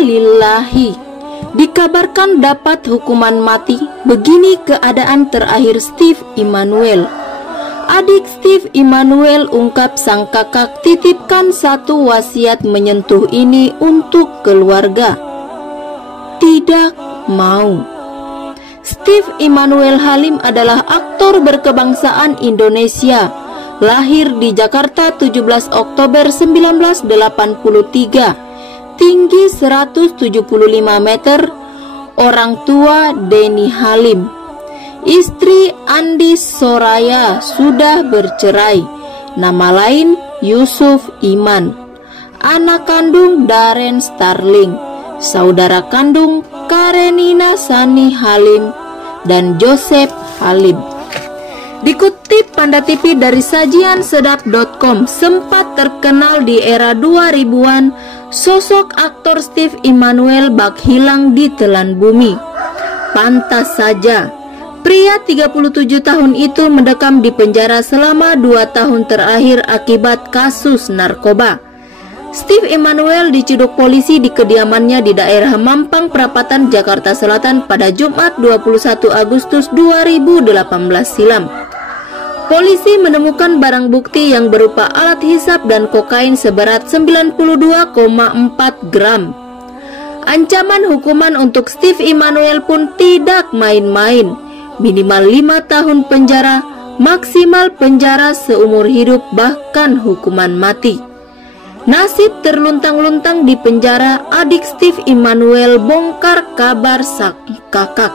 Innalillahi. Dikabarkan dapat hukuman mati. Begini keadaan terakhir Steve Immanuel. Adik Steve Immanuel ungkap sang kakak titipkan satu wasiat menyentuh ini untuk keluarga. Tidak mau. Steve Immanuel Halim adalah aktor berkebangsaan Indonesia. Lahir di Jakarta 17 Oktober 1983. Tinggi 175 meter. Orang tua Denny Halim. Istri Andi Soraya sudah bercerai. Nama lain Yusuf Iman. Anak kandung Darren Starling. Saudara kandung Karenina Sani Halim dan Joseph Halim. Dikutip Panda TV dari sajiansedap.com, sempat terkenal di era 2000-an, sosok aktor Steve Immanuel bak hilang di telan bumi. Pantas saja, pria 37 tahun itu mendekam di penjara selama 2 tahun terakhir akibat kasus narkoba. Steve Immanuel diciduk polisi di kediamannya di daerah Mampang Perapatan, Jakarta Selatan pada Jumat 21 Agustus 2018 silam. Polisi menemukan barang bukti yang berupa alat hisap dan kokain seberat 92,4 gram. Ancaman hukuman untuk Steve Immanuel pun tidak main-main, minimal 5 tahun penjara, maksimal penjara seumur hidup, bahkan hukuman mati. Nasib terluntang-luntang di penjara adik Steve Immanuel bongkar kabar sang kakak.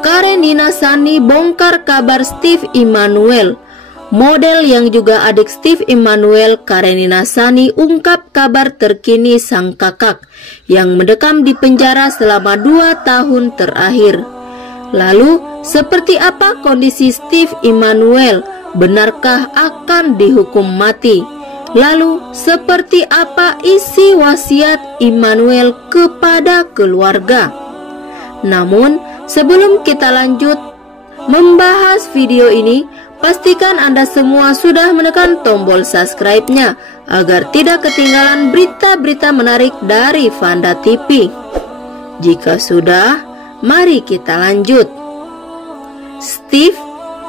Karenina Sani bongkar kabar Steve Immanuel. Model yang juga adik Steve Immanuel, Karenina Sani, ungkap kabar terkini sang kakak yang mendekam di penjara selama 2 tahun terakhir. Lalu, seperti apa kondisi Steve Immanuel? Benarkah akan dihukum mati? Lalu, seperti apa isi wasiat Immanuel kepada keluarga? Namun, sebelum kita lanjut membahas video ini, pastikan Anda semua sudah menekan tombol subscribe-nya agar tidak ketinggalan berita-berita menarik dari Panda TV. Jika sudah, mari kita lanjut. Steve,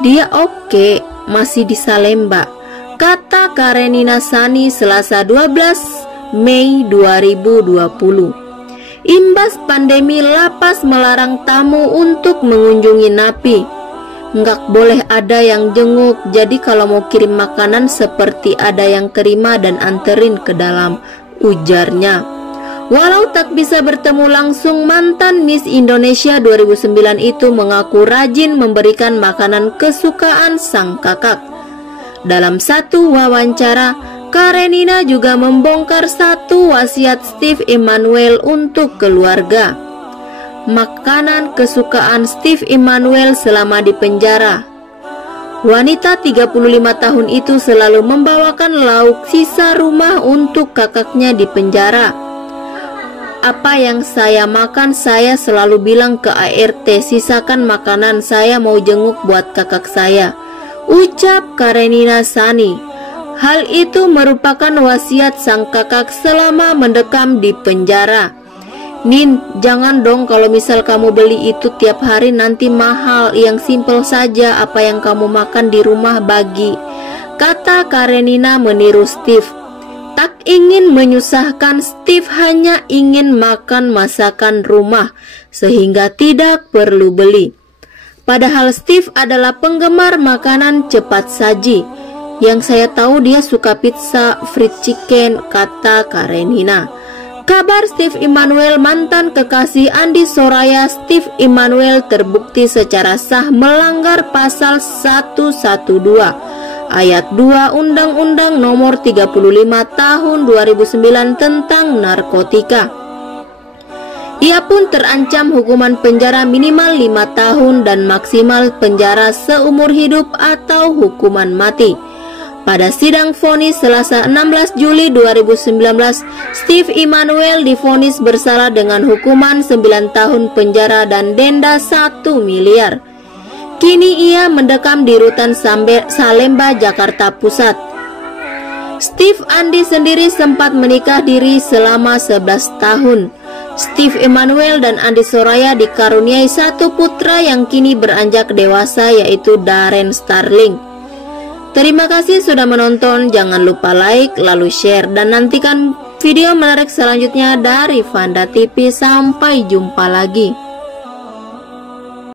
dia oke, masih di Salemba, kata Karenina Sani Selasa 12 Mei 2020. Imbas pandemi, lapas melarang tamu untuk mengunjungi napi. Nggak boleh ada yang jenguk, jadi kalau mau kirim makanan seperti ada yang terima dan anterin ke dalam, ujarnya. Walau tak bisa bertemu langsung, mantan Miss Indonesia 2009 itu mengaku rajin memberikan makanan kesukaan sang kakak. Dalam satu wawancara, Karenina juga membongkar satu wasiat Steve Immanuel untuk keluarga. Makanan kesukaan Steve Immanuel selama di penjara. Wanita 35 tahun itu selalu membawakan lauk sisa rumah untuk kakaknya di penjara. Apa yang saya makan, saya selalu bilang ke ART, sisakan makanan, saya mau jenguk buat kakak saya, ucap Karenina Sani. Hal itu merupakan wasiat sang kakak selama mendekam di penjara. Nin, jangan dong kalau misal kamu beli itu tiap hari nanti mahal, yang simpel saja apa yang kamu makan di rumah bagi, kata Karenina meniru Steve. Tak ingin menyusahkan, Steve hanya ingin makan masakan rumah sehingga tidak perlu beli. Padahal Steve adalah penggemar makanan cepat saji. Yang saya tahu dia suka pizza, fried chicken, kata Karenina. Kabar Steve Immanuel, mantan kekasih Andi Soraya, Steve Immanuel terbukti secara sah melanggar pasal 112 ayat 2 Undang-Undang Nomor 35 Tahun 2009 tentang narkotika. Ia pun terancam hukuman penjara minimal 5 tahun dan maksimal penjara seumur hidup atau hukuman mati. Pada sidang vonis Selasa 16 Juli 2019, Steve Immanuel divonis bersalah dengan hukuman 9 tahun penjara dan denda 1 miliar. Kini ia mendekam di rutan Salemba, Jakarta Pusat. Steve Andi sendiri sempat menikah diri selama 11 tahun. Steve Emmanuel dan Andi Soraya dikaruniai satu putra yang kini beranjak dewasa, yaitu Darren Starling. Terima kasih sudah menonton, jangan lupa like, lalu share, dan nantikan video menarik selanjutnya dari Vanda TV. Sampai jumpa lagi.